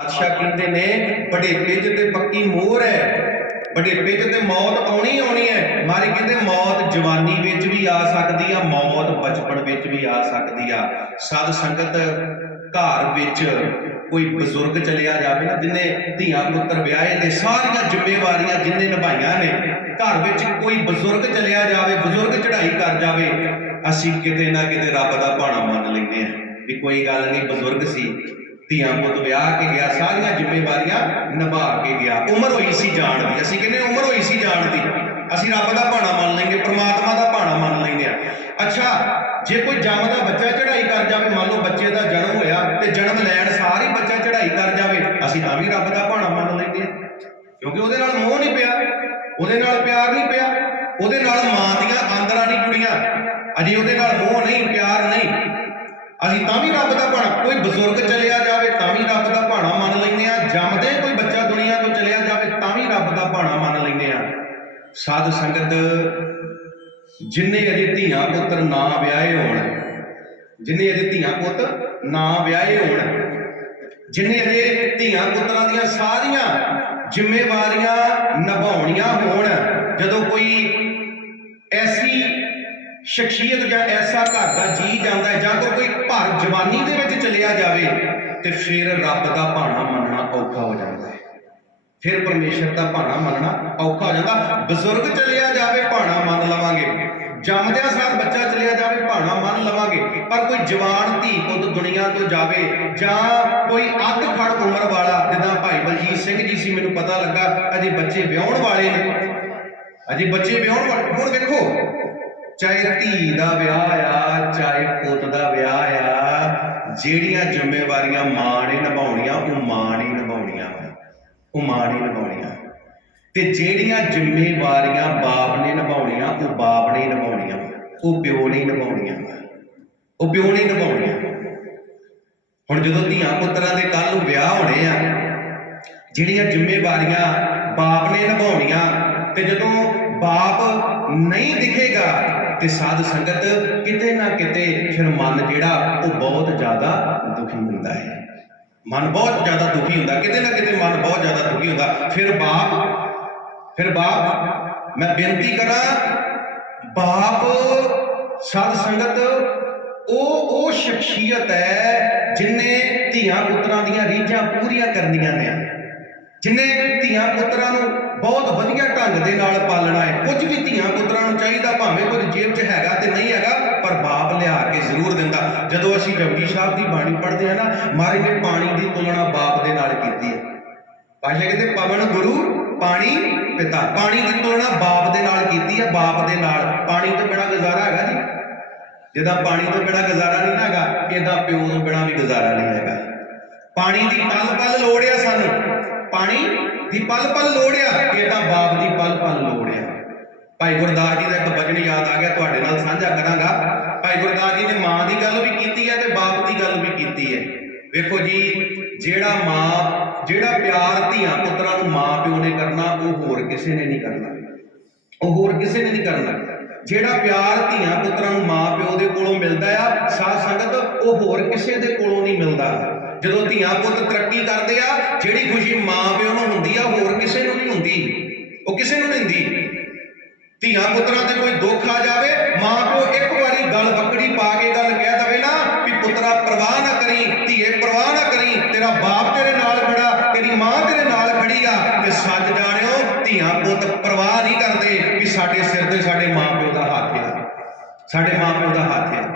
ਬਾਦਸ਼ਾਹ ਕਹਿੰਦੇ ਨੇ ਬੜੇਪੇ 'ਚ ਤੇ ਪੱਕੀ ਮੋਹਰ ਹੈ। ਬੜੇਪੇ 'ਚ ਤੇ ਮੌਤ ਆਉਣੀ ਆਉਣੀ ਹੈ। ਮਾਰੇ ਕਹਿੰਦੇ ਮੌਤ ਜਵਾਨੀ ਵਿੱਚ ਵੀ ਆ ਸਕਦੀ ਆ, ਮੌਤ ਬਚਪਨ ਵਿੱਚ ਵੀ ਆ ਸਕਦੀ ਆ। ਸਾਧ ਸੰਗਤ ਘਰ ਵਿੱਚ ਕੋਈ ਬਜ਼ੁਰਗ ਚਲਿਆ ਜਾਵੇ ਨਾ, ਜਿਨੇ ਧੀਆਂ ਪੁੱਤਰ ਵਿਆਹੇ ਤੇ ਸਾਰੀਆਂ ਜ਼ਿੰਮੇਵਾਰੀਆਂ ਜਿੰਨੇ ਨਿਭਾਈਆਂ ਨੇ, ਘਰ ਵਿੱਚ ਕੋਈ ਬਜ਼ੁਰਗ ਚਲਿਆ ਜਾਵੇ, ਬਜ਼ੁਰਗ ਚੜ੍ਹਾਈ ਕਰ ਜਾਵੇ, ਅਸੀਂ ਕਿਤੇ ਨਾ ਕਿਤੇ ਰੱਬ ਦਾ ਭਾਣਾ ਮੰਨ ਲੈਂਦੇ ਆ ਵੀ ਕੋਈ ਗੱਲ ਨਹੀਂ, ਬਜ਼ੁਰਗ ਸੀ। ਧੀਆਂ ਪੁੱਤ ਵਿਆਹ ਕੇ ਗਿਆ, ਸਾਰੀਆਂ ਜ਼ਿੰਮੇਵਾਰੀਆਂ ਨਿਭਾ ਕੇ ਗਿਆ। ਉਮਰ ਹੋਈ ਸੀ ਜਾਣ ਦੀ। ਅਸੀਂ ਕਹਿੰਦੇ ਉਮਰ ਹੋਈ ਸੀ ਜਾਣ ਦੀ? ਅਸੀਂ ਰੱਬ ਦਾ ਭਾਣਾ ਮੰਨ ਲੈਂਗੇ ਪ੍ਰਮਾਤਮਾ ਦਾ ਭਾਣਾ ਮੰਨ ਲੈਂਦੇ ਆ। ਅੱਛਾ, ਜੇ ਕੋਈ ਜੰਮਦਾ ਬੱਚਾ ਚੜ੍ਹਾਈ ਕਰ ਜਾਵੇ, ਮੰਨ ਲਓ ਬੱਚੇ ਦਾ ਜਨਮ ਹੋਇਆ ਤੇ ਜਨਮ ਲੈਣ ਸਾਰ ਹੀ ਬੱਚਾ ਚੜ੍ਹਾਈ ਕਰ ਜਾਵੇ, ਅਸੀਂ ਤਾਂ ਵੀ ਰੱਬ ਦਾ ਭਾਣਾ ਮੰਨ ਲੈਂਦੇ ਆ। ਕਿਉਂਕਿ ਉਹਦੇ ਨਾਲ ਮੋਹ ਨਹੀਂ ਪਿਆ, ਉਹਦੇ ਨਾਲ ਪਿਆਰ ਨਹੀਂ ਪਿਆ, ਉਹਦੇ ਨਾਲ ਮਾਂ ਦੀਆਂ ਆਂਦਰਾਂ ਨਹੀਂ ਜੁੜੀਆਂ। ਅਜੇ ਉਹਦੇ ਨਾਲ ਮੋਹ ਨਹੀਂ, ਪਿਆਰ ਨਹੀਂ। ਅਸੀਂ ਤਾਂ ਵੀ ਰੱਬ ਦਾ ਭਾਣਾ, ਕੋਈ ਬਜ਼ੁਰਗ ਚਲਿਆ ਜਾਵੇ ਦਾ ਭਾਣਾ ਮੰਨ ਲੈਂਦੇ ਆ। ਜੰਮਦੇ ਕੋਈ ਬੱਚਾ ਦੁਨੀਆ ਤੋਂ ਚਲਿਆ ਜਾਵੇ ਤਾਂ ਵੀ ਰੱਬ ਦਾ ਭਾਣਾ ਮੰਨ ਲੈਂਦੇ ਆ। ਸਾਧ ਸੰਗਤ, ਜਿੰਨੇ ਅਜੇ ਧੀਆਂ ਪੁੱਤਰ ਨਾ ਵਿਆਹੇ ਹੋਣ, ਜਿੰਨੇ ਅਜੇ ਧੀਆਂ ਪੁੱਤ ਨਾ ਵਿਆਹੇ ਹੋਣ, ਜਿੰਨੇ ਅਜੇ ਧੀਆਂ ਪੁੱਤਰਾਂ ਦੀਆਂ ਸਾਰੀਆਂ ਜ਼ਿੰਮੇਵਾਰੀਆਂ ਨਿਭਾਉਣੀਆਂ ਹੋਣ, ਜਦੋਂ ਕੋਈ ਐਸੀ ਸ਼ਖਸੀਅਤ ਜਾਂ ਐਸਾ ਘਰ ਦਾ ਜੀ ਜਾਂਦਾ ਹੈ ਜਾਂ ਕੋਈ ਭਰ ਜਵਾਨੀ ਦੇ ਵਿੱਚ ਚਲਿਆ ਜਾਵੇ ਤੇ ਫਿਰ ਰੱਬ ਦਾ ਭਾਣਾ ਮੰਨਣਾ ਔਖਾ ਹੋ ਜਾਂਦਾ ਹੈ। ਫਿਰ ਪਰਮੇਸ਼ਰ ਦਾ ਭਾਣਾ ਮੰਨਣਾ ਔਖਾ ਹੋ ਜਾਂਦਾ। ਬਜ਼ੁਰਗ ਚਲਿਆ ਜਾਵੇ, ਭਾਣਾ ਮੰਨ ਲਵਾਂਗੇ। ਜੰਮਦਿਆਂ ਸਾਰ ਬੱਚਾ ਚਲਿਆ ਜਾਵੇ, ਭਾਣਾ ਮੰਨ ਲਵਾਂਗੇ। ਪਰ ਕੋਈ ਜਵਾਨ ਧੀ ਪੁੱਤ ਦੁਨੀਆ ਤੋਂ ਜਾਵੇ ਜਾਂ ਕੋਈ ਅੱਧ ਖੜ ਉਮਰ ਵਾਲਾ, ਜਿੱਦਾਂ ਭਾਈ ਬਲਜੀਤ ਸਿੰਘ ਜੀ ਸੀ, ਮੈਨੂੰ ਪਤਾ ਲੱਗਾ, ਅਜੇ ਬੱਚੇ ਵਿਆਹਣ ਵਾਲੇ ਨੇ। ਅਜੇ ਬੱਚੇ ਵਿਆਹਣ ਵਾਲੇ, ਹੁਣ ਵੇਖੋ ਚਾਹੇ ਧੀ ਦਾ ਵਿਆਹ ਆ, ਚਾਹੇ ਪੁੱਤ ਦਾ ਵਿਆਹ ਆ, ਜਿਹੜੀਆਂ ਜ਼ਿੰਮੇਵਾਰੀਆਂ ਮਾਂ ਨੇ ਨਿਭਾਉਣੀਆਂ, ਉਹ ਮਾਂ ਨੇ ਨਿਭਾਉਣੀਆਂ ਵਾਂ। ਉਹ ਮਾਂ ਨੇ ਨਿਭਾਉਣੀਆਂ ਤੇ ਜਿਹੜੀਆਂ ਜ਼ਿੰਮੇਵਾਰੀਆਂ ਬਾਪ ਨੇ ਨਿਭਾਉਣੀਆਂ, ਉਹ ਬਾਪ ਨੇ ਨਿਭਾਉਣੀਆਂ ਵਾਂ। ਉਹ ਪਿਓ ਨੇ ਨਿਭਾਉਣੀਆਂ ਵਾਂ। ਉਹ ਪਿਓ ਨੇ ਨਿਭਾਉਣੀਆਂ ਹੁਣ ਜਦੋਂ ਧੀਆਂ ਪੁੱਤਰਾਂ ਦੇ ਕੱਲ ਨੂੰ ਵਿਆਹ ਹੋਣੇ ਆ, ਜਿਹੜੀਆਂ ਜ਼ਿੰਮੇਵਾਰੀਆਂ ਬਾਪ ਨੇ ਨਿਭਾਉਣੀਆਂ, ਤੇ ਜਦੋਂ ਬਾਪ ਨਹੀਂ ਤੇ ਸਾਧ ਸੰਗਤ ਕਿਤੇ ਨਾ ਕਿਤੇ ਫਿਰ ਮਨ ਜਿਹੜਾ ਉਹ ਬਹੁਤ ਜ਼ਿਆਦਾ ਦੁਖੀ ਹੁੰਦਾ ਹੈ। ਮਨ ਬਹੁਤ ਜ਼ਿਆਦਾ ਦੁਖੀ ਹੁੰਦਾ, ਕਿਤੇ ਨਾ ਕਿਤੇ ਮਨ ਬਹੁਤ ਜ਼ਿਆਦਾ ਦੁਖੀ ਹੁੰਦਾ। ਫਿਰ ਬਾਪ ਫਿਰ ਬਾਪ, ਮੈਂ ਬੇਨਤੀ ਕਰਾਂ, ਬਾਪ, ਸਾਧ ਸੰਗਤ, ਉਹ ਉਹ ਸ਼ਖਸੀਅਤ ਹੈ ਜਿਨੇ ਧੀਆਂ ਪੁੱਤਰਾਂ ਦੀਆਂ ਰੀਝਾਂ ਪੂਰੀਆਂ ਕਰਨੀਆਂ ਨੇ। ਜਿਨੇ ਧੀਆਂ ਪੁੱਤਰਾਂ ਨੂੰ ਬਹੁਤ ਢੰਗ ਦੇ ਨਾਲ ਪਾਲਣਾ ਹੈ। ਕੁਝ ਵੀ ਧੀਆਂ ਪੁੱਤਰਾਂ ਨੂੰ ਚਾਹੀਦਾ, ਭਾਵੇਂ ਕੁਝ ਜੇਬ 'ਚ ਹੈਗਾ ਤੇ ਨਹੀਂ ਹੈਗਾ, ਪਰ ਬਾਪ ਲਿਆ ਕੇ ਜ਼ਰੂਰ ਦਿੰਦਾ। ਜਦੋਂ ਅਸੀਂ ਜਪਜੀ ਸਾਹਿਬ ਦੀ ਬਾਣੀ ਪੜ੍ਹਦੇ ਹਾਂ ਨਾ ਮਹਾਰਾਜ ਨੇ ਪਾਣੀ ਦੀ ਤੁਲਨਾ ਬਾਪ ਦੇ ਨਾਲ ਕੀਤੀ ਹੈ। ਪਾਸ਼ਾ ਕਹਿੰਦੇ, ਪਵਨ ਗੁਰੂ, ਪਾਣੀ, ਪਿਤਾ। ਪਾਣੀ ਦੀ ਤੁਲਨਾ ਬਾਪ ਦੇ ਨਾਲ ਕੀਤੀ ਹੈ, ਬਾਪ ਦੇ ਨਾਲ। ਪਾਣੀ ਤੋਂ ਬਿਨਾ ਗੁਜ਼ਾਰਾ ਹੈਗਾ ਜੀ? ਜਿੱਦਾਂ ਪਾਣੀ ਤੋਂ ਬਿਨਾ ਗੁਜ਼ਾਰਾ ਨਹੀਂ ਨਾ ਹੈਗਾ ਇਦਾਂ ਪਿਓ ਤੋਂ ਬਿਨਾ ਵੀ ਗੁਜ਼ਾਰਾ ਨਹੀਂ ਹੈਗਾ। ਪਾਣੀ ਦੀ ਪਲ ਪਲ ਲੋੜ ਆ ਸਾਨੂੰ। ਪਾਣੀ ਦੀ ਪਲ ਪਲ ਲੋੜ ਆ ਇਦਾਂ ਬਾਪ ਦੀ ਪਲ ਪਲ ਲੋੜ ਆ ਭਾਈ ਗੁਰਦਾਸ ਜੀ ਦਾ ਇੱਕ ਬਚਨ ਯਾਦ ਆ ਗਿਆ, ਤੁਹਾਡੇ ਨਾਲ ਸਾਂਝਾ ਕਰਾਂਗਾ। ਭਾਈ ਗੁਰਦਾਸ ਜੀ ਨੇ ਮਾਂ ਦੀ ਗੱਲ ਵੀ ਕੀਤੀ ਹੈ ਤੇ ਬਾਪ ਦੀ ਗੱਲ ਵੀ ਕੀਤੀ ਹੈ। ਵੇਖੋ ਜੀ, ਜਿਹੜਾ ਮਾਂ, ਜਿਹੜਾ ਪਿਆਰ ਧੀਆਂ ਪੁੱਤਰਾਂ ਨੂੰ ਮਾਂ ਪਿਓ ਨੇ ਕਰਨਾ, ਉਹ ਹੋਰ ਕਿਸੇ ਨੇ ਨਹੀਂ ਕਰਨਾ। ਉਹ ਹੋਰ ਕਿਸੇ ਨੇ ਨਹੀਂ ਕਰਨਾ। ਜਿਹੜਾ ਪਿਆਰ ਧੀਆਂ ਪੁੱਤਰਾਂ ਨੂੰ ਮਾਂ ਪਿਓ ਦੇ ਕੋਲੋਂ ਮਿਲਦਾ ਆ, ਸਾਧ ਸੰਗਤ ਉਹ ਹੋਰ ਕਿਸੇ ਦੇ ਕੋਲੋਂ ਨਹੀਂ ਮਿਲਦਾ। ਜਦੋਂ ਧੀਆਂ ਪੁੱਤ ਤਰੱਕੀ ਕਰਦੇ ਆ ਜਿਹੜੀ ਖੁਸ਼ੀ ਮਾਂ ਪਿਓ ਨੂੰ ਹੁੰਦੀ ਆ ਹੋਰ ਕਿਸੇ ਨੂੰ ਨਹੀਂ ਹੁੰਦੀ ਉਹ ਕਿਸੇ ਨੂੰ ਨਹੀਂ ਹੁੰਦੀ ਧੀਆਂ ਪੁੱਤਰਾਂ ਤੇ ਕੋਈ ਦੁੱਖ ਆ ਜਾਵੇ, ਮਾਂ ਪਿਓ ਇੱਕ ਵਾਰੀ ਗੱਲ ਬੱਕੜੀ ਪਾ ਕੇ ਗੱਲ ਕਹਿ ਦਵੇ ਨਾ ਵੀ ਪੁੱਤਰਾ, ਪ੍ਰਵਾਹ ਨਾ ਕਰੀ, ਧੀਏ, ਪਰਵਾਹ ਨਾ ਕਰੀ, ਤੇਰਾ ਬਾਪ ਤੇਰੇ ਨਾਲ ਖੜਾ, ਤੇਰੀ ਮਾਂ ਤੇਰੇ ਨਾਲ ਖੜੀ ਆ, ਤੇ ਸੱਚ ਜਾਣਿਓ, ਧੀਆਂ ਪੁੱਤ ਪਰਵਾਹ ਨਹੀਂ ਕਰਦੇ ਵੀ ਸਾਡੇ ਸਿਰ ਤੇ ਸਾਡੇ ਮਾਂ ਪਿਓ ਦਾ ਹੱਥ ਆ। ਸਾਡੇ ਮਾਂ ਪਿਓ ਦਾ ਹੱਥ ਆ।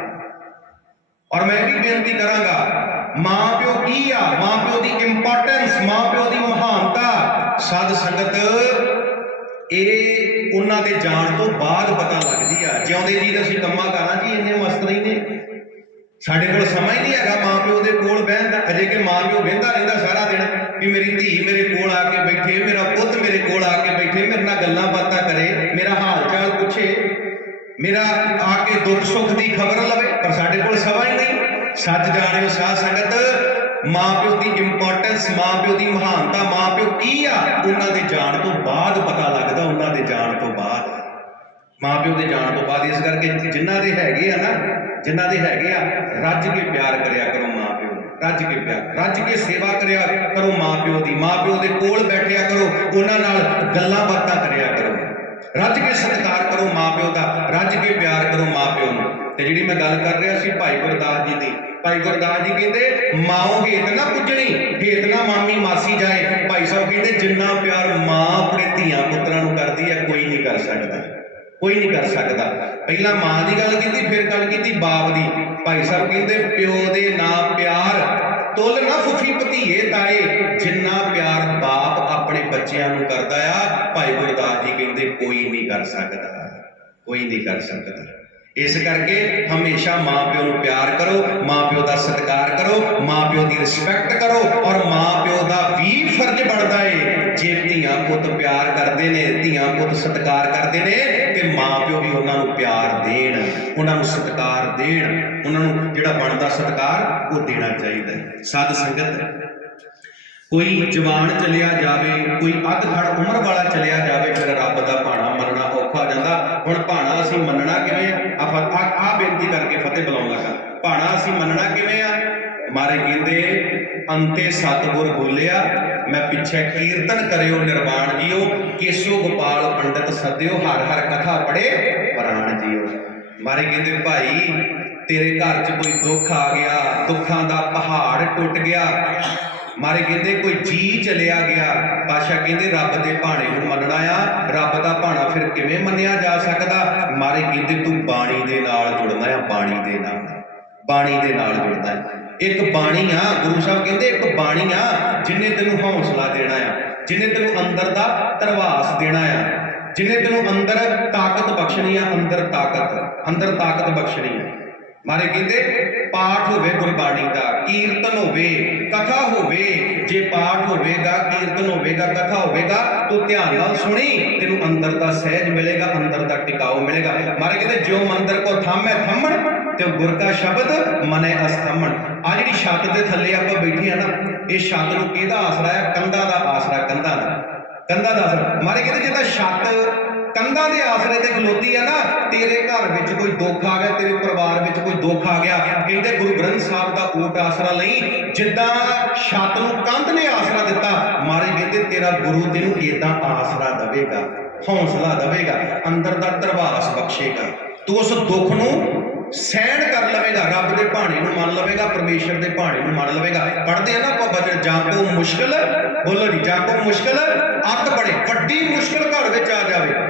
ਔਰ ਮੈਂ ਇਹ ਵੀ ਬੇਨਤੀ ਕਰਾਂਗਾ, ਮਾਂ ਪਿਓ ਕੀ ਆ? ਮਾਂ ਪਿਓ ਦੀ ਇੰਪੋਰਟੈਂਸ ਮਾਂ ਪਿਓ ਦੀ ਮਹਾਨਤਾ। ਸਾਧ ਸੰਗਤ, ਇਹ ਉਹਨਾਂ ਦੇ ਜਾਣ ਤੋਂ ਬਾਅਦ ਪਤਾ ਲੱਗਦੀ ਆ। ਜਿਉਂਦੇ ਜੀ ਅਸੀਂ ਕੰਮਾਂ ਕਰਾਂ ਜੀ ਇੰਨੇ ਮਸਤ ਨਹੀਂ ਨੇ। ਸਾਡੇ ਕੋਲ ਸਮਾਂ ਹੀ ਨਹੀਂ ਹੈਗਾ ਮਾਂ ਪਿਓ ਦੇ ਕੋਲ ਬਹਿਣ ਦਾ। ਅਜੇ ਕਿ ਮਾਂ ਪਿਓ ਬਹਿੰਦਾ ਰਹਿੰਦਾ ਸਾਰਾ ਦਿਨ, ਵੀ ਮੇਰੀ ਧੀ ਮੇਰੇ ਕੋਲ ਆ ਕੇ ਬੈਠੇ, ਮੇਰਾ ਪੁੱਤ ਮੇਰੇ ਕੋਲ ਆ ਕੇ ਬੈਠੇ, ਮੇਰੇ ਨਾਲ ਗੱਲਾਂ ਬਾਤਾਂ ਕਰੇ, ਮੇਰਾ ਹਾਲ ਚਾਲ ਪੁੱਛੇ, ਮੇਰਾ ਆ ਕੇ ਦੁੱਖ ਸੁੱਖ ਦੀ ਖਬਰ ਲਵੇ, ਪਰ ਸਾਡੇ ਕੋਲ ਸਮਾਂ ਹੀ ਨਹੀਂ। ਸੱਚ ਜਾਣਿਓ ਸਾਧ ਸੰਗਤ ਮਾਂ ਪਿਓ ਦੀ ਇੰਪੋਰਟੈਂਸ ਮਾਂ ਪਿਓ ਦੀ ਮਹਾਨਤਾ ਮਾਂ ਪਿਓ ਕੀ ਆ? ਉਹਨਾਂ ਦੇ ਜਾਣ ਤੋਂ ਬਾਅਦ ਪਤਾ ਲੱਗਦਾ, ਉਹਨਾਂ ਦੇ ਜਾਣ ਤੋਂ ਬਾਅਦ। ਮਾਂ ਪਿਓ ਦੇ ਜਾਣ ਤੋਂ ਬਾਅਦ ਇਸ ਕਰਕੇ ਜਿਨ੍ਹਾਂ ਦੇ ਹੈਗੇ ਆ ਨਾ, ਜਿਨ੍ਹਾਂ ਦੇ ਹੈਗੇ ਆ, ਰੱਜ ਕੇ ਪਿਆਰ ਕਰਿਆ ਕਰੋ ਮਾਂ ਪਿਓ ਨੂੰ। ਰੱਜ ਕੇ ਪਿਆਰ, ਰੱਜ ਕੇ ਸੇਵਾ ਕਰਿਆ ਕਰੋ ਮਾਂ ਪਿਓ ਦੀ। ਮਾਂ ਪਿਓ ਦੇ ਕੋਲ ਬੈਠਿਆ ਕਰੋ, ਉਹਨਾਂ ਨਾਲ ਗੱਲਾਂ ਬਾਤਾਂ ਕਰਿਆ ਕਰੋ। ਰੱਜ ਕੇ ਸਤਿਕਾਰ ਕਰੋ ਮਾਂ ਪਿਓ ਦਾ, ਰੱਜ ਕੇ ਪਿਆਰ ਕਰੋ ਮਾਂ ਪਿਓ ਨੂੰ। ਤੇ ਜਿਹੜੀ ਮੈਂ ਗੱਲ ਕਰ ਰਿਹਾ ਸੀ ਭਾਈ ਗੁਰਦਾਸ ਜੀ ਦੀ, ਭਾਈ ਗੁਰਦਾਸ ਜੀ ਕਹਿੰਦੇ ਮਾਂ ਹੇਤ ਨਾ ਪੁੱਜਣੀ ਹੇਤ ਨਾ ਮਾਮੀ ਮਾਸੀ ਜਾਏ। ਭਾਈ ਸਾਹਿਬ ਕਹਿੰਦੇ, ਜਿੰਨਾ ਪਿਆਰ ਮਾਂ ਆਪਣੇ ਧੀਆਂ ਪੁੱਤਰਾਂ ਨੂੰ ਕਰਦੀ ਹੈ, ਕੋਈ ਨਹੀਂ ਕਰ ਸਕਦਾ। ਕੋਈ ਨਹੀਂ ਕਰ ਸਕਦਾ। ਪਹਿਲਾਂ ਮਾਂ ਦੀ ਗੱਲ ਕੀਤੀ, ਫਿਰ ਗੱਲ ਕੀਤੀ ਬਾਪ ਦੀ। ਭਾਈ ਸਾਹਿਬ ਕਹਿੰਦੇ, ਪਿਓ ਦੇ ਨਾਂ ਪਿਆਰ, ਤੁਲ ਨਾ ਫੁੱਫੀ ਭਤੀਏ ਤਾਏ, ਜਿੰਨਾ ਪਿਆਰ ਬਾਪ ਆਪਣੇ ਬੱਚਿਆਂ ਨੂੰ ਕਰਦਾ ਆ, ਭਾਈ ਗੁਰਦਾਸ ਜੀ ਕਹਿੰਦੇ, ਕੋਈ ਨਹੀਂ ਕਰ ਸਕਦਾ। ਕੋਈ ਨਹੀਂ ਕਰ ਸਕਦਾ। ਇਸ ਕਰਕੇ ਹਮੇਸ਼ਾ ਮਾਪਿਓ ਨੂੰ ਪਿਆਰ ਕਰੋ, ਮਾਪਿਓ ਦਾ ਸਤਿਕਾਰ ਕਰੋ, ਮਾਪਿਓ ਦੀ ਰਿਸਪੈਕਟ ਕਰੋ ਔਰ ਮਾਪਿਓ ਦਾ ਵੀ ਫਰਜ਼ ਬਣਦਾ ਏ। ਜੇ ਧੀਆਂ ਪੁੱਤ ਪਿਆਰ ਕਰਦੇ ਨੇ, ਧੀਆਂ ਪੁੱਤ ਸਤਿਕਾਰ ਕਰਦੇ ਨੇ, ਤੇ ਮਾਪਿਓ ਵੀ ਉਹਨਾਂ ਨੂੰ ਪਿਆਰ ਦੇਣ, ਉਹਨਾਂ ਨੂੰ ਸਤਿਕਾਰ ਦੇਣ, ਉਹਨਾਂ ਨੂੰ ਜਿਹੜਾ ਬਣਦਾ ਸਤਿਕਾਰ ਉਹ ਦੇਣਾ ਚਾਹੀਦਾ ਹੈ ਸਾਧ ਸੰਗਤ, ਕੋਈ ਜਵਾਨ ਚਲਿਆ ਜਾਵੇ, ਕੋਈ ਅੱਧ ਖੜ ਉਮਰ ਵਾਲਾ ਚਲਿਆ ਜਾਵੇ, ਫਿਰ ਰੱਬ ਦਾ ਭਾਣਾ ਮੰਨਣਾ ਔਖਾ ਜਾਂਦਾ। ਹੁਣ ਭਾਣਾ ਅਸੀਂ ਮੰਨਣਾ ਕਿਵੇਂ ਆ ਆ ਬੇਨਤੀ ਕਰਕੇ ਫਤਿਹ ਬੁਲਾਉਂਦਾ ਕਰ ਭਾਣਾ, ਅਸੀਂ ਮੰਨਣਾ ਕਿਵੇਂ ਆ? ਮਾਰੇ ਕਹਿੰਦੇ, ਅੰਤੇ ਸਤਿਗੁਰ ਬੋਲਿਆ, ਮੈਂ ਪਿੱਛੇ ਕੀਰਤਨ ਕਰਿਓ ਨਿਰਵਾਣ ਜੀਓ, ਕੇਸੋ ਗੋਪਾਲ ਪੰਡਤ ਸਦਿਓ, ਹਰ ਹਰ ਕਥਾ ਪੜੇ ਪ੍ਰਾਣ ਜੀਓ। ਮਾਰੇ ਕਹਿੰਦੇ, ਭਾਈ, ਤੇਰੇ ਘਰ 'ਚ ਕੋਈ ਦੁੱਖ ਆ ਗਿਆ, ਦੁੱਖਾਂ ਦਾ ਪਹਾੜ ਟੁੱਟ ਗਿਆ। ਮਾਰੇ ਕਹਿੰਦੇ, ਕੋਈ ਜੀ ਚਲਿਆ ਗਿਆ। ਪਾਸ਼ਾ ਕਹਿੰਦੇ, ਰੱਬ ਦੇ ਭਾਣੇ ਨੂੰ ਮੰਨਣਾ ਆ ਰੱਬ ਦਾ ਭਾਣਾ ਫਿਰ ਕਿਵੇਂ ਮੰਨਿਆ ਜਾ ਸਕਦਾ। ਮਾਰੇ ਕਹਿੰਦੇ ਤੂੰ ਬਾਣੀ ਦੇ ਨਾਲ ਜੁੜਨਾ ਆ, ਬਾਣੀ ਦੇ ਨਾਲ। ਬਾਣੀ ਦੇ ਨਾਲ ਜੁੜਦਾ ਹੈ ਇੱਕ ਬਾਣੀ ਆ, ਗੁਰੂ ਸਾਹਿਬ ਕਹਿੰਦੇ, ਇੱਕ ਬਾਣੀ ਆ, ਜਿਨੇ ਤੈਨੂੰ ਹੌਸਲਾ ਦੇਣਾ ਆ, ਜਿਨੇ ਤੈਨੂੰ ਅੰਦਰ ਦਾ ਤਰਵਾਸ ਦੇਣਾ ਆ, ਜਿਨੇ ਤੈਨੂੰ ਅੰਦਰ ਤਾਕਤ ਬਖਸ਼ਣੀ ਆ, ਅੰਦਰ ਤਾਕਤ ਅੰਦਰ ਤਾਕਤ ਬਖਸ਼ਣੀ ਆ। ਮਾਰੇ ਕਹਿੰਦੇ, ਪਾਠ ਹੋਵੇ ਗੁਰਬਾਣੀ ਦਾ, ਕੀਰਤਨ ਹੋਵੇ, ਕਥਾ ਹੋਵੇ, ਜੇ ਪਾਠ ਹੋਵੇਗਾ, ਕੀਰਤਨ ਹੋਵੇਗਾ, ਕਥਾ ਹੋਵੇਗਾ, ਤੂੰ ਧਿਆਨ ਨਾਲ ਸੁਣੀ, ਤੈਨੂੰ ਅੰਦਰ ਦਾ ਸਹਿਜ ਮਿਲੇਗਾ, ਅੰਦਰ ਦਾ ਟਿਕਾਓ ਮਿਲੇਗਾ। ਮਾਰੇ ਕਹਿੰਦੇ ਜੋ ਮੰਦਰ ਕੋ ਥਾਮੈ ਥੰਮਣ ਤੇ ਗੁਰ ਕਾ ਸ਼ਬਦ ਮਨੇ ਅਸਥਮਣ। ਆ ਜਿਹੜੀ ਛੱਤ ਦੇ ਥੱਲੇ ਆਪਾਂ ਬੈਠੇ ਆ ਨਾ, ਇਹ ਛੱਤ ਨੂੰ ਕਿਹਦਾ ਆਸਰਾ ਹੈ? ਕੰਧਾਂ ਦਾ ਆਸਰਾ, ਕੰਧਾਂ ਦਾ। ਕੰਧਾਂ ਦਾ ਆਸਰਾ। ਮਾਰੇ ਕਹਿੰਦੇ, ਜੇ ਤਾਂ ਛੱਤ ਕੰਧਾਂ ਦੇ ਆਸਰੇ ਤੇ ਖਲੋਤੀ ਆ ਨਾ, ਤੇਰੇ ਘਰ ਵਿੱਚ ਕੋਈ ਦੁੱਖ ਆ ਗਿਆ, ਤੇਰੇ ਪਰਿਵਾਰ ਵਿੱਚ ਕੋਈ ਦੁੱਖ ਆ ਗਿਆ। ਕਹਿੰਦੇ ਗੁਰੂ ਗ੍ਰੰਥ ਸਾਹਿਬ ਦਾ ਓਟ ਆਸਰਾ ਲਈ ਜਿੱਦਾਂ ਛੱਤ ਨੂੰ ਕੰਧ ਨੇ ਆਸਰਾ ਦਿੱਤਾ, ਮਾਰੇ ਕਹਿੰਦੇ ਤੇਰਾ ਗੁਰੂ ਤੈਨੂੰ ਏਦਾਂ ਆਸਰਾ ਦੇਵੇਗਾ, ਹੌਸਲਾ ਦੇਵੇਗਾ, ਅੰਦਰ ਦਾ ਧਰਵਾਸ ਬਖਸ਼ੇਗਾ। ਤੂੰ ਉਸ ਦੁੱਖ ਨੂੰ ਸਹਿਣ ਕਰ ਲਵੇਗਾ, ਰੱਬ ਦੇ ਭਾਣੇ ਨੂੰ ਮੰਨ ਲਵੇਗਾ, ਪਰਮੇਸ਼ਰ ਦੇ ਭਾਣੇ ਨੂੰ ਮੰਨ ਲਵੇਗਾ। ਪੜਦੇ ਆ ਨਾ ਆਪਾਂ ਬਚਨ, ਜਾਂ ਕੋ ਮੁਸ਼ਕਲ, ਬੋਲੋ ਜੀ, ਜਾਂ ਕੋ ਮੁਸ਼ਕਲ ਅੱਤ ਬੜੇ, ਵੱਡੀ ਮੁਸ਼ਕਲ ਘਰ ਵਿੱਚ ਆ ਜਾਵੇ।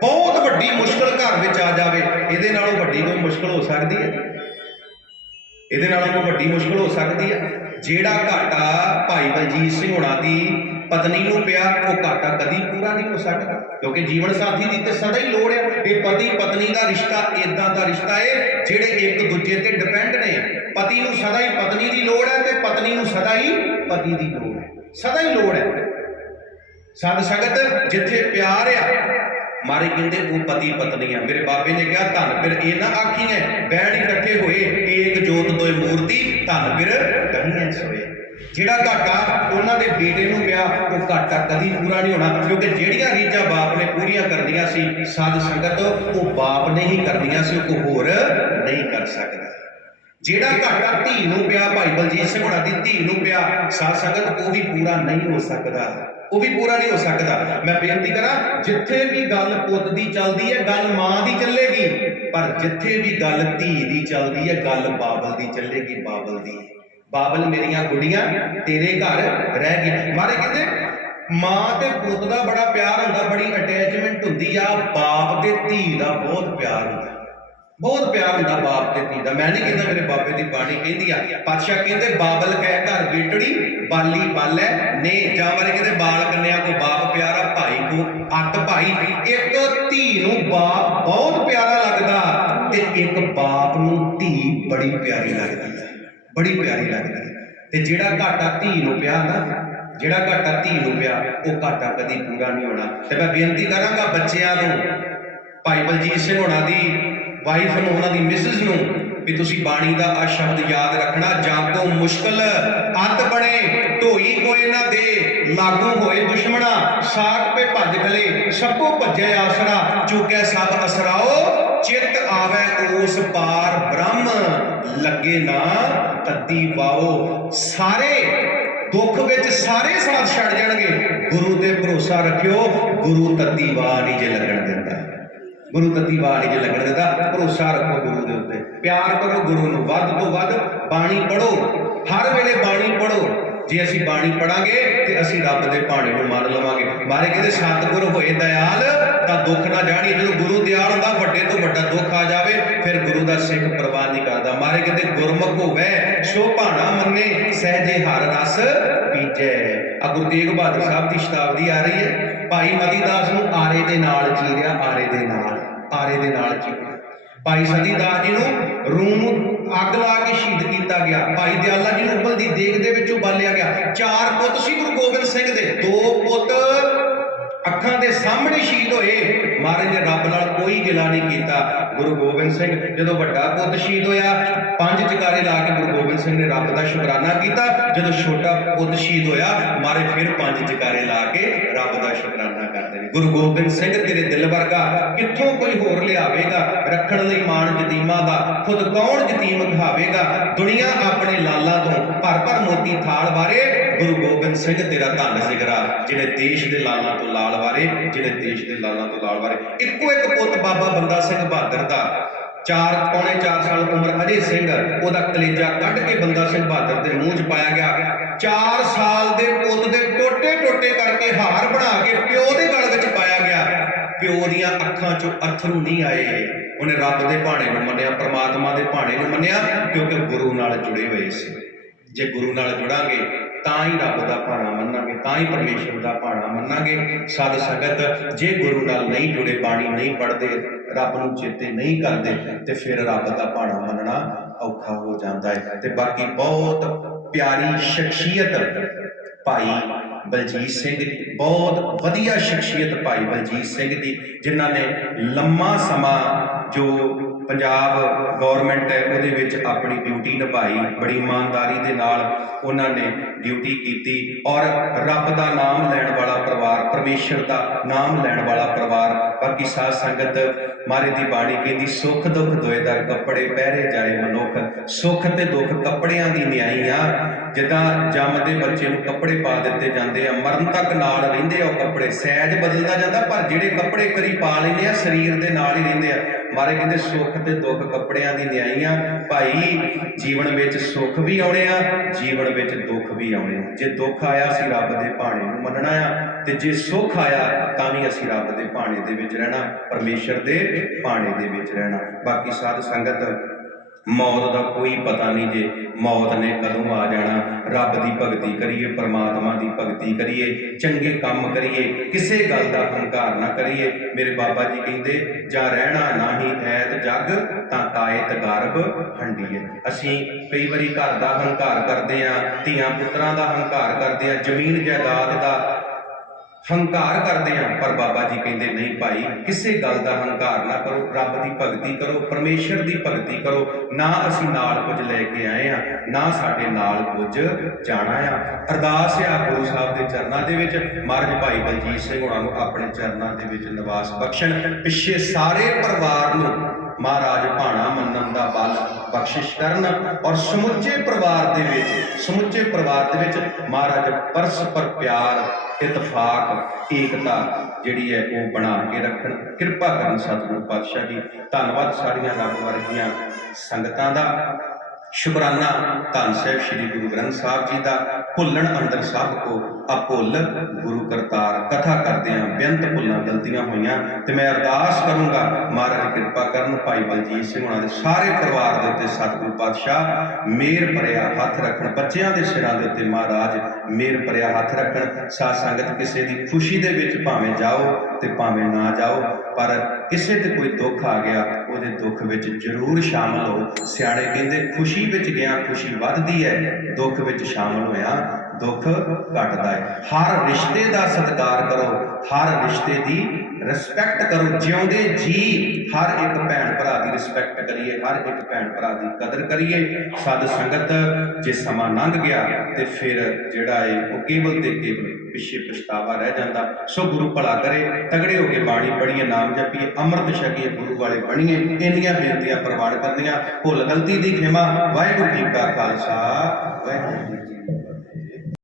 ਬਹੁਤ ਵੱਡੀ ਮੁਸ਼ਕਲ ਘਰ ਵਿੱਚ ਆ ਜਾਵੇ, ਇਹਦੇ ਨਾਲੋਂ ਵੱਡੀ ਕੋਈ ਮੁਸ਼ਕਲ ਹੋ ਸਕਦੀ ਹੈ? ਇਹਦੇ ਨਾਲੋਂ ਕੋਈ ਵੱਡੀ ਮੁਸ਼ਕਲ ਹੋ ਸਕਦੀ ਹੈ? ਜਿਹੜਾ ਘਾਟਾ ਭਾਈ ਬਲਜੀਤ ਸਿੰਘ ਹੋਣਾ ਦੀ ਪਤਨੀ ਨੂੰ ਪਿਆ, ਉਹ ਘਾਟਾ ਕਦੀ ਪੂਰਾ ਨਹੀਂ ਹੋ ਸਕਦਾ। ਕਿਉਂਕਿ ਜੀਵਨ ਸਾਥੀ ਦੀ ਤੇ ਸਦਾ ਹੀ ਲੋੜ ਹੈ ਇਹ ਪਤੀ, ਪਤਨੀ ਦਾ ਰਿਸ਼ਤਾ ਇਦਾਂ ਦਾ ਰਿਸ਼ਤਾ ਹੈ ਜਿਹੜੇ ਇੱਕ ਦੂਜੇ ਤੇ ਡਿਪੈਂਡ ਨੇ। ਪਤੀ ਨੂੰ ਸਦਾ ਹੀ ਪਤਨੀ ਦੀ ਲੋੜ ਹੈ ਤੇ ਪਤਨੀ ਨੂੰ ਸਦਾ ਹੀ ਪਤੀ ਦੀ ਲੋੜ ਹੈ। ਸਦਾ ਹੀ ਲੋੜ ਹੈ। ਸਦ ਸੰਗਤ, ਜਿੱਥੇ ਪਿਆਰ ਆ ਮਾਰੇ ਕਹਿੰਦੇ ਉਹ ਪਤੀ ਪਤਨੀ ਆ। ਮੇਰੇ ਬਾਬੇ ਨੇ ਕਿਹਾ, ਧੰਨ ਫਿਰ ਇਹ ਨਾ ਆਖੀਐ। ਬੈਣ ਇਕੱਠੇ ਹੋਏ ਏਕ ਜੋਤ ਦੋਏ ਮੂਰਤੀ, ਧੰਨ ਫਿਰ ਕਹੀਐ ਸੋਏ। ਜਿਹੜਾ ਘਾਟਾ ਉਹਨਾਂ ਦੇ ਬੇਟੇ ਨੂੰ ਪਿਆ, ਉਹ ਘਾਟਾ ਕਦੀ ਪੂਰਾ ਨਹੀਂ ਹੋਣਾ, ਕਿਉਂਕਿ ਜਿਹੜੀਆਂ ਰੀਝਾਂ ਬਾਪ ਨੇ ਪੂਰੀਆਂ ਕਰਨੀਆਂ ਸੀ ਸਦ ਸੰਗਤ ਉਹ ਬਾਪ ਨੇ ਹੀ ਕਰਨੀਆਂ ਸੀ, ਉਹ ਹੋਰ ਨਹੀਂ ਕਰ ਸਕਦਾ। ਜਿਹੜਾ ਘਾਟਾ ਧੀ ਨੂੰ ਪਿਆ, ਭਾਈ ਬਲਜੀਤ ਸਿੰਘ ਹੋਣਾ ਦੀ ਧੀ ਨੂੰ ਪਿਆ, ਸਾਧ ਸੰਗਤ ਉਹ ਵੀ ਪੂਰਾ ਨਹੀਂ ਹੋ ਸਕਦਾ। ਉਹ ਵੀ ਪੂਰਾ ਨਹੀਂ ਹੋ ਸਕਦਾ। ਮੈਂ ਬੇਨਤੀ ਕਰਾਂ, ਜਿੱਥੇ ਵੀ ਗੱਲ ਪੁੱਤ ਦੀ ਚੱਲਦੀ ਹੈ, ਗੱਲ ਮਾਂ ਦੀ ਚੱਲੇਗੀ। ਪਰ ਜਿੱਥੇ ਵੀ ਗੱਲ ਧੀ ਦੀ ਚੱਲਦੀ ਹੈ, ਗੱਲ ਬਾਬਲ ਦੀ ਚੱਲੇਗੀ, ਬਾਬਲ ਦੀ। ਬਾਬਲ ਮੇਰੀਆਂ ਗੁੱਡੀਆਂ ਤੇਰੇ ਘਰ ਰਹਿ ਗਈ ਮਾਰੇ ਕਹਿੰਦੇ, ਮਾਂ ਤੇ ਪੁੱਤ ਦਾ ਬੜਾ ਪਿਆਰ ਹੁੰਦਾ, ਬੜੀ ਅਟੈਚਮੈਂਟ ਹੁੰਦੀ ਆ, ਬਾਪ ਤੇ ਧੀ ਦਾ ਬਹੁਤ ਪਿਆਰ ਹੁੰਦਾ। ਬਹੁਤ ਪਿਆਰ ਹੁੰਦਾ ਬਾਪ ਤੇ ਧੀ ਦਾ। ਮੈਂ ਨਹੀਂ ਕਹਿੰਦਾ ਮੇਰੇ ਬਾਬੇ ਦੀ ਬਾਣੀ ਕਹਿੰਦੀ ਆ। ਪਾਤਸ਼ਾਹ ਕਹਿੰਦੇ, ਬਾਬਲ ਕਹਿ ਘਰ ਬੇਟੜੀ ਬਾਲੀ ਬਾਲੈ, ਨੇ ਜਾਂ ਵਾਲੇ ਕਹਿੰਦੇ, ਬਾਲ ਕੰਨਿਆ ਕੋ ਬਾਪ ਪਿਆਰਾ, ਭਾਈ ਕੋ ਅੱਤ ਭਾਈ। ਇੱਕ ਧੀ ਨੂੰ ਬਾਪ ਬਹੁਤ ਪਿਆਰਾ ਲੱਗਦਾ ਤੇ ਇੱਕ ਬਾਪ ਨੂੰ ਧੀ ਬੜੀ ਪਿਆਰੀ ਲੱਗਦੀ। ਹੈ ਬੜੀ ਪਿਆਰੀ ਲੱਗਦੀ। ਹੈ ਤੇ ਜਿਹੜਾ ਘਾਟਾ ਧੀ ਨੂੰ ਪਿਆ ਨਾ, ਜਿਹੜਾ ਘਾਟਾ ਧੀ ਨੂੰ ਪਿਆ, ਉਹ ਘਾਟਾ ਕਦੀ ਪੂਰਾ ਨਹੀਂ ਹੋਣਾ। ਤੇ ਮੈਂ ਬੇਨਤੀ ਕਰਾਂਗਾ ਬੱਚਿਆਂ ਨੂੰ, ਭਾਈ ਬਲਜੀਤ ਸਿੰਘ ਹੋਣਾ ਦੀ ਵਾਈਫ ਨੂੰ, ਉਹਨਾਂ ਦੀ ਮਿਸਿਸ ਨੂੰ ਵੀ ਤੁਸੀਂ ਬਾਣੀ ਦਾ ਆ ਸ਼ਬਦ ਯਾਦ ਰੱਖਣਾ, ਜਾਂ ਤੋਂ ਮੁਸ਼ਕਲ ਅੱਤ ਬਣੇ, ਢੋਈ ਕੋਏ ਨਾ ਦੇ, ਲਾਗੂ ਹੋਏ ਦੁਸ਼ਮਣਾ, ਸਾਖ ਪੇ ਭੱਜ ਖਲੇ, ਸਭੋ ਭੱਜੇ ਆਸਰਾ, ਚੁੱਕੈ ਸਭ ਅਸਰਾਓ, ਚਿੱਤ ਆਵੇ ਉਸ ਪਾਰ ਬ੍ਰਹਮ, ਲੱਗੇ ਨਾ ਤੱਤੀ ਪਾਓ ਸਾਰੇ ਦੁੱਖ ਵਿੱਚ ਸਾਰੇ ਸਾਥ ਛੱਡ ਜਾਣਗੇ, ਗੁਰੂ ਤੇ ਭਰੋਸਾ ਰੱਖਿਓ, ਗੁਰੂ ਤੱਤੀ ਵਾਹ ਨਹੀਂ ਜੇ ਲੱਗਣ ਦਿੰਦਾ। ਗੁਰੂ ਤੱਤੀ ਵਾਲੀ ਜੇ ਲੱਗਣ ਦਿੰਦਾ, ਭਰੋਸਾ ਰੱਖੋ ਗੁਰੂ ਦੇ ਉੱਤੇ। ਪਿਆਰ ਕਰੋ ਗੁਰੂ ਨੂੰ, ਵੱਧ ਤੋਂ ਵੱਧ ਬਾਣੀ ਪੜੋ ਹਰ ਵੇਲੇ ਬਾਣੀ ਪੜੋ ਜੇ ਅਸੀਂ ਬਾਣੀ ਪੜਾਂਗੇ ਤੇ ਅਸੀਂ ਰੱਬ ਦੇ ਭਾਣੇ ਨੂੰ ਮੰਨ ਲਵਾਂਗੇ। ਮਾਰੇ ਕਹਿੰਦੇ ਸਤਿਗੁਰ ਹੋਏ ਦਇਆਲ, ਤਾਂ ਦੁੱਖ ਨਾ ਜਾਣੀ। ਜਦੋਂ ਗੁਰੂ ਦਿਆਲ ਹੁੰਦਾ, ਵੱਡੇ ਤੋਂ ਵੱਡਾ ਦੁੱਖ ਆ ਜਾਵੇ, ਫਿਰ ਗੁਰੂ ਦਾ ਸਿੱਖ ਪ੍ਰਵਾਹ ਨਹੀਂ ਕਰਦਾ। ਮਾਰੇ ਕਹਿੰਦੇ ਗੁਰਮੁਖ ਹੋਵੇ, ਸੋ ਭਾਣਾ ਮੰਨੇ, ਸਹਜੇ ਹਰ ਰਸ ਪੀਜੈ। ਆ ਗੁਰੂ ਤੇਗ ਬਹਾਦਰ ਸਾਹਿਬ ਦੀ ਸ਼ਤਾਬਦੀ ਆ ਰਹੀ ਹੈ। ਭਾਈ ਮਤੀਦਾਸ ਨੂੰ ਆਰੇ ਦੇ ਨਾਲ ਚੀਰਿਆ, ਆਰੇ ਦੇ ਨਾਲ, ਆਰੇ ਦੇ ਨਾਲ ਚੀਰਿਆ। ਭਾਈ ਸਤੀਦਾਸ ਜੀ ਨੂੰ ਰੂਮ ਅੱਗ ਲਾ ਕੇ ਸ਼ਹੀਦ ਕੀਤਾ ਗਿਆ। ਭਾਈ ਦਿਆਲਾ ਜੀ ਨੂੰ ਉਬਲ ਦੀ ਦੇਗ ਦੇ ਵਿੱਚ ਉਬਾਲਿਆ ਗਿਆ। ਚਾਰ ਪੁੱਤ ਸੀ ਗੁਰੂ ਗੋਬਿੰਦ ਸਿੰਘ ਦੇ, ਦੋ ਮਹਾਰਾਜ ਨੇ ਰੱਬ ਨਾਲ ਕੋਈ ਗਿਲਾ ਨਹੀਂ ਕੀਤਾ। ਗੁਰੂ ਗੋਬਿੰਦ ਸਿੰਘ ਜਦੋਂ ਵੱਡਾ ਪੁੱਤ ਸ਼ਹੀਦ ਹੋਇਆ, ਪੰਜ ਚਕਾਰੇ ਲਾ ਕੇ ਗੁਰੂ ਗੋਬਿੰਦ ਸਿੰਘ ਨੇ ਰੱਬ ਦਾ ਸ਼ੁਕਰਾਨਾ ਕੀਤਾ। ਜਦੋਂ ਛੋਟਾ ਪੁੱਤ ਸ਼ਹੀਦ ਹੋਇਆ, ਮਹਾਰਾਜ ਫਿਰ ਪੰਜ ਚਕਾਰੇ ਲਾ ਕੇ ਰੱਬ ਦਾ ਸ਼ੁਕਰਾਨਾ ਕਰਦੇ ਨੇ। ਗੁਰੂ ਗੋਬਿੰਦ ਸਿੰਘ ਤੇਰੇ ਦਿਲ ਵਰਗਾ ਕਿੱਥੋਂ ਕੋਈ ਹੋਰ ਲਿਆਵੇਗਾ? ਰੱਖਣ ਲਈ ਮਾਣ ਜਤੀਮਾਂ ਦਾ, ਖੁਦ ਕੌਣ ਜਤੀਮ ਖਾਵੇਗਾ? ਦੁਨੀਆ ਆਪਣੇ ਲਾਲਾਂ ਤੋਂ ਭਰ ਭਰ ਮੋਤੀ ਥਾਲ ਬਾਰੇ ਗੁਰੂ ਗੋਬਿੰਦ ਸਿੰਘ ਤੇਰਾ ਧੰਨ ਸਿਗਰਾ ਜਿਹਨੇ ਦੇਸ਼ ਦੇ ਲਾਲਾਂ ਤੋਂ ਲਾਲ ਵਾਰੇ ਜਿਹਨੇ ਦੇਸ਼ ਦੇ ਲਾਲਾਂ ਤੋਂ ਲਾਲ ਵਾਰੇ। ਇੱਕੋ ਇੱਕ ਪੁੱਤ ਬਾਬਾ ਬੰਦਾ ਸਿੰਘ ਬਹਾਦਰ ਦਾ, ਚਾਰ, ਪੌਣੇ 4 ਸਾਲ ਉਮਰ ਅਜੇ ਸਿੰਘ, ਉਹਦਾ ਕਲੇਜਾ ਕੱਢ ਕੇ ਬੰਦਾ ਸਿੰਘ ਬਹਾਦਰ ਦੇ ਮੂੰਹ 'ਚ ਪਾਇਆ ਗਿਆ। 4 ਸਾਲ ਦੇ ਪੁੱਤ ਦੇ ਟੋਟੇ ਟੋਟੇ ਕਰਕੇ ਹਾਰ ਬਣਾ ਕੇ ਪਿਓ ਦੇ ਗਲ ਵਿੱਚ ਪਾਇਆ ਗਿਆ। ਪਿਓ ਦੀਆਂ ਅੱਖਾਂ 'ਚੋਂ ਅਥਰੂ ਨਹੀਂ ਆਏ। ਉਹਨੇ ਰੱਬ ਦੇ ਭਾਣੇ ਨੂੰ ਮੰਨਿਆ, ਪ੍ਰਮਾਤਮਾ ਦੇ ਭਾਣੇ ਨੂੰ ਮੰਨਿਆ, ਕਿਉਂਕਿ ਗੁਰੂ ਨਾਲ ਜੁੜੇ ਹੋਏ ਸੀ। ਜੇ ਗੁਰੂ ਨਾਲ ਜੁੜਾਂਗੇ, ਤਾਂ ਹੀ ਰੱਬ ਦਾ ਭਾਣਾ ਮੰਨਾਂਗੇ, ਤਾਂ ਹੀ ਪਰਮੇਸ਼ਰ ਦਾ ਭਾਣਾ ਮੰਨਾਂਗੇ। ਸਦ ਸੰਗਤ, ਜੇ ਗੁਰੂ ਨਾਲ ਨਹੀਂ ਜੁੜੇ, ਬਾਣੀ ਨਹੀਂ ਪੜ੍ਹਦੇ, ਰੱਬ ਨੂੰ ਚੇਤੇ ਨਹੀਂ ਕਰਦੇ, ਤੇ ਫਿਰ ਰੱਬ ਦਾ ਭਾਣਾ ਮੰਨਣਾ ਔਖਾ ਹੋ ਜਾਂਦਾ ਹੈ। ਤੇ ਬਾਕੀ ਬਹੁਤ ਪਿਆਰੀ ਸ਼ਖਸੀਅਤ ਭਾਈ ਬਲਜੀਤ ਸਿੰਘ ਦੀ, ਬਹੁਤ ਵਧੀਆ ਸ਼ਖਸੀਅਤ ਭਾਈ ਬਲਜੀਤ ਸਿੰਘ ਦੀ, ਜਿਨ੍ਹਾਂ ਨੇ ਲੰਮਾ ਸਮਾਂ ਜੋ ਪੰਜਾਬ ਗਵਰਨਮੈਂਟ ਹੈ, ਉਹਦੇ ਵਿੱਚ ਆਪਣੀ ਡਿਊਟੀ ਨਿਭਾਈ, ਬੜੀ ਇਮਾਨਦਾਰੀ ਦੇ ਨਾਲ ਉਹਨਾਂ ਨੇ ਡਿਊਟੀ ਕੀਤੀ ਔਰ ਰੱਬ ਦਾ ਨਾਮ ਲੈਣ ਵਾਲਾ ਪਰਿਵਾਰ, ਪਰਮੇਸ਼ਰ ਦਾ ਨਾਮ ਲੈਣ ਵਾਲਾ ਪਰਿਵਾਰ, ਬਾਕੀ ਸਾਧ ਸੰਗਤ ਮਾਰੇ ਦੀ ਬਾਣੀ ਕਹਿੰਦੀ, ਸੁੱਖ ਦੁੱਖ ਦੋਏ ਦਰ ਕੱਪੜੇ ਪਹਿਰੇ ਜਾਏ ਮਨੁੱਖ, ਸੁੱਖ ਤੇ ਦੁੱਖ ਕੱਪੜਿਆਂ ਦੀ ਨਿਆਈ ਆ ਜਿੱਦਾਂ ਜੰਮਦੇ ਬੱਚੇ ਨੂੰ ਕੱਪੜੇ ਪਾ ਦਿੱਤੇ ਜਾਂਦੇ ਆ, ਮਰਨ ਤੱਕ ਨਾਲ ਰਹਿੰਦੇ ਆ ਉਹ ਕੱਪੜੇ, ਸਹਿਜ ਬਦਲਦਾ ਜਾਂਦਾ ਪਰ ਜਿਹੜੇ ਕੱਪੜੇ ਕਰੀ ਪਾ ਲੈਂਦੇ ਆ, ਸਰੀਰ ਦੇ ਨਾਲ ਹੀ ਰਹਿੰਦੇ ਆ। ਮਾਰੇ ਕਹਿੰਦੇ ਸੁੱਖ ਤੇ ਦੁੱਖ ਕੱਪੜਿਆਂ ਦੀ ਨਿਆਈ ਆ, ਭਾਈ ਜੀਵਨ ਵਿੱਚ ਸੁੱਖ ਵੀ ਆਉਣੇ ਆ, ਜੀਵਨ ਵਿੱਚ ਦੁੱਖ ਵੀ ਆਉਣੇ ਆ। ਜੇ ਦੁੱਖ ਆਇਆ ਅਸੀਂ ਰੱਬ ਦੇ ਭਾਣੇ ਨੂੰ ਮੰਨਣਾ ਆ, ਤੇ ਜੇ ਸੁੱਖ ਆਇਆ ਤਾਂ ਵੀ ਅਸੀਂ ਰੱਬ ਦੇ ਭਾਣੇ ਦੇ ਵਿੱਚ ਰਹਿਣਾ, ਪਰਮੇਸ਼ਰ ਦੇ ਭਾਣੇ ਦੇ ਵਿੱਚ ਰਹਿਣਾ। ਬਾਕੀ ਸਾਧ ਸੰਗਤ ਮੌਤ ਦਾ ਕੋਈ ਪਤਾ ਨਹੀਂ ਜੇ ਮੌਤ ਨੇ ਕਦੋਂ ਆ ਜਾਣਾ। ਰੱਬ ਦੀ ਭਗਤੀ ਕਰੀਏ, ਪਰਮਾਤਮਾ ਦੀ ਭਗਤੀ ਕਰੀਏ, ਚੰਗੇ ਕੰਮ ਕਰੀਏ, ਕਿਸੇ ਗੱਲ ਦਾ ਹੰਕਾਰ ਨਾ ਕਰੀਏ। ਮੇਰੇ ਬਾਬਾ ਜੀ ਕਹਿੰਦੇ, ਜਾਂ ਰਹਿਣਾ ਨਾਹੀ ਐਤ ਜਗ, ਤਾਂ ਕਾਇਤ ਗਰਭ ਹੰਡੀਏ। ਅਸੀਂ ਕਈ ਵਾਰੀ ਘਰ ਦਾ ਹੰਕਾਰ ਕਰਦੇ ਆਂ, ਧੀਆਂ ਪੁੱਤਰਾਂ ਦਾ ਹੰਕਾਰ ਕਰਦੇ ਆਂ, ਜ਼ਮੀਨ ਜਾਇਦਾਦ ਦਾ ਹੰਕਾਰ ਕਰਦੇ ਆ ਪਰ ਬਾਬਾ ਜੀ ਕਹਿੰਦੇ ਨਹੀਂ ਭਾਈ, ਕਿਸੇ ਗੱਲ ਦਾ ਹੰਕਾਰ ਨਾ ਕਰੋ, ਰੱਬ ਦੀ ਭਗਤੀ ਕਰੋ, ਪਰਮੇਸ਼ਰ ਦੀ ਭਗਤੀ ਕਰੋ, ਨਾ ਅਸੀਂ ਨਾਲ ਕੁਝ ਲੈ ਕੇ ਆਏ ਆ ਨਾ ਸਾਡੇ ਨਾਲ ਕੁਝ ਜਾਣਾ ਆ। ਅਰਦਾਸ ਆ ਗੁਰੂ ਸਾਹਿਬ ਦੇ ਚਰਨਾਂ ਦੇ ਵਿੱਚ, ਮਹਾਰਾਜ ਭਾਈ ਬਲਜੀਤ ਸਿੰਘ ਹੋਣਾ ਨੂੰ ਆਪਣੇ ਚਰਨਾਂ ਦੇ ਵਿੱਚ ਨਿਵਾਸ ਬਖਸ਼ਣ, ਪਿੱਛੇ ਸਾਰੇ ਪਰਿਵਾਰ ਨੂੰ ਮਹਾਰਾਜ ਭਾਣਾ ਮੰਨਣ ਦਾ ਬਲ ਬਖਸ਼ਿਸ਼ ਕਰਨ ਔਰ ਸਮੁੱਚੇ ਪਰਿਵਾਰ ਦੇ ਵਿੱਚ, ਸਮੁੱਚੇ ਪਰਿਵਾਰ ਦੇ ਵਿੱਚ ਮਹਾਰਾਜ ਪਰਸਪਰ ਪਿਆਰ, ਇਤਫਾਕ, ਏਕਤਾ ਜਿਹੜੀ ਹੈ ਉਹ ਬਣਾ ਕੇ ਰੱਖਣ। ਕਿਰਪਾ ਕਰਨ ਸਤਿਗੁਰੂ ਪਾਤਸ਼ਾਹ ਜੀ। ਧੰਨਵਾਦ ਸਾਰੀਆਂ ਰੱਬ ਵਰਗੀਆਂ ਸੰਗਤਾਂ ਦਾ। ਸ਼ੁਕਰਾਨਾ ਧੰਨ ਸਾਹਿਬ ਸ੍ਰੀ ਗੁਰੂ ਗ੍ਰੰਥ ਸਾਹਿਬ ਜੀ ਦਾ। ਭੁੱਲਣ ਅੰਦਰ ਸਭ ਕੋ ਅਭੁੱਲ ਗੁਰੂ ਕਰਤਾਰ ਕਥਾ ਕਰਦਿਆਂ ਬੇਅੰਤ ਭੁੱਲਾਂ ਗਲਤੀਆਂ ਹੋਈਆਂ ਤੇ ਮੈਂ ਅਰਦਾਸ ਕਰੂੰਗਾ, ਮਹਾਰਾਜ ਕਿਰਪਾ ਕਰਨ ਭਾਈ ਬਲਜੀਤ ਸਿੰਘ ਉਹਨਾਂ ਦੇ ਸਾਰੇ ਪਰਿਵਾਰ ਦੇ ਉੱਤੇ ਸਤਿਗੁਰੂ ਪਾਤਸ਼ਾਹ, ਮੇਰ ਭਰਿਆ ਹੱਥ ਰੱਖਣ, ਬੱਚਿਆਂ ਦੇ ਸਿਰਾਂ ਦੇ ਉੱਤੇ ਮਹਾਰਾਜ, ਮੇਰ ਭਰਿਆ ਹੱਥ ਰੱਖਣ, ਸਾਧ ਸੰਗਤ ਕਿਸੇ ਦੀ ਖੁਸ਼ੀ ਦੇ ਵਿੱਚ ਭਾਵੇਂ ਜਾਓ ਤੇ ਭਾਵੇਂ ਨਾ ਜਾਓ, ਪਰ ਕਿਸੇ ਤੇ ਕੋਈ ਦੁੱਖ ਆ ਗਿਆ, ਉਹਦੇ ਦੁੱਖ ਵਿੱਚ ਜ਼ਰੂਰ ਸ਼ਾਮਲ ਹੋ। ਸਿਆਣੇ ਕਹਿੰਦੇ, ਖੁਸ਼ੀ ਵਿੱਚ ਗਿਆ, ਖੁਸ਼ੀ ਵੱਧਦੀ ਹੈ, ਦੁੱਖ ਵਿੱਚ ਸ਼ਾਮਲ ਹੋਇਆ। ਦੁੱਖ ਘਟਦਾ ਹੈ। ਹਰ ਰਿਸ਼ਤੇ ਦਾ ਸਤਿਕਾਰ ਕਰੋ, ਹਰ ਰਿਸ਼ਤੇ ਦੀ ਰਿਸਪੈਕਟ ਕਰੋ। ਜਿਉਂਦੇ ਜੀ ਹਰ ਇੱਕ ਭੈਣ ਭਰਾ ਦੀ ਰਿਸਪੈਕਟ ਕਰੀਏ, ਹਰ ਇੱਕ ਭੈਣ ਭਰਾ ਦੀ ਕਦਰ ਕਰੀਏ। ਸਾਧ ਸੰਗਤ, ਜੇ ਸਮਾਂ ਲੰਘ ਗਿਆ ਤੇ ਫਿਰ ਜਿਹੜਾ ਹੈ ਉਹ ਕੇਵਲ ਤੇ ਕੇਵਲ ਪਿੱਛੇ ਪਛਤਾਵਾ ਰਹਿ ਜਾਂਦਾ। ਸੋ ਗੁਰੂ ਭਲਾ ਕਰੇ, ਤਗੜੇ ਹੋ ਕੇ ਬਾਣੀ ਪੜ੍ਹੀਏ, ਨਾਮ ਜਪੀਏ, ਅੰਮ੍ਰਿਤ ਛਕੀਏ, ਗੁਰੂ ਵਾਲੇ ਬਣੀਏ। ਇੰਨੀਆਂ ਬੇਨਤੀਆਂ ਪ੍ਰਵਾਨ ਕਰਨੀਆਂ। ਭੁੱਲ ਗਲਤੀ ਦੀ ਖਿਮਾ। ਵਾਹਿਗੁਰੂ ਜੀ ਕਾ ਖਾਲਸਾ। ਵਾਹਿਗੁਰੂ ਜੀ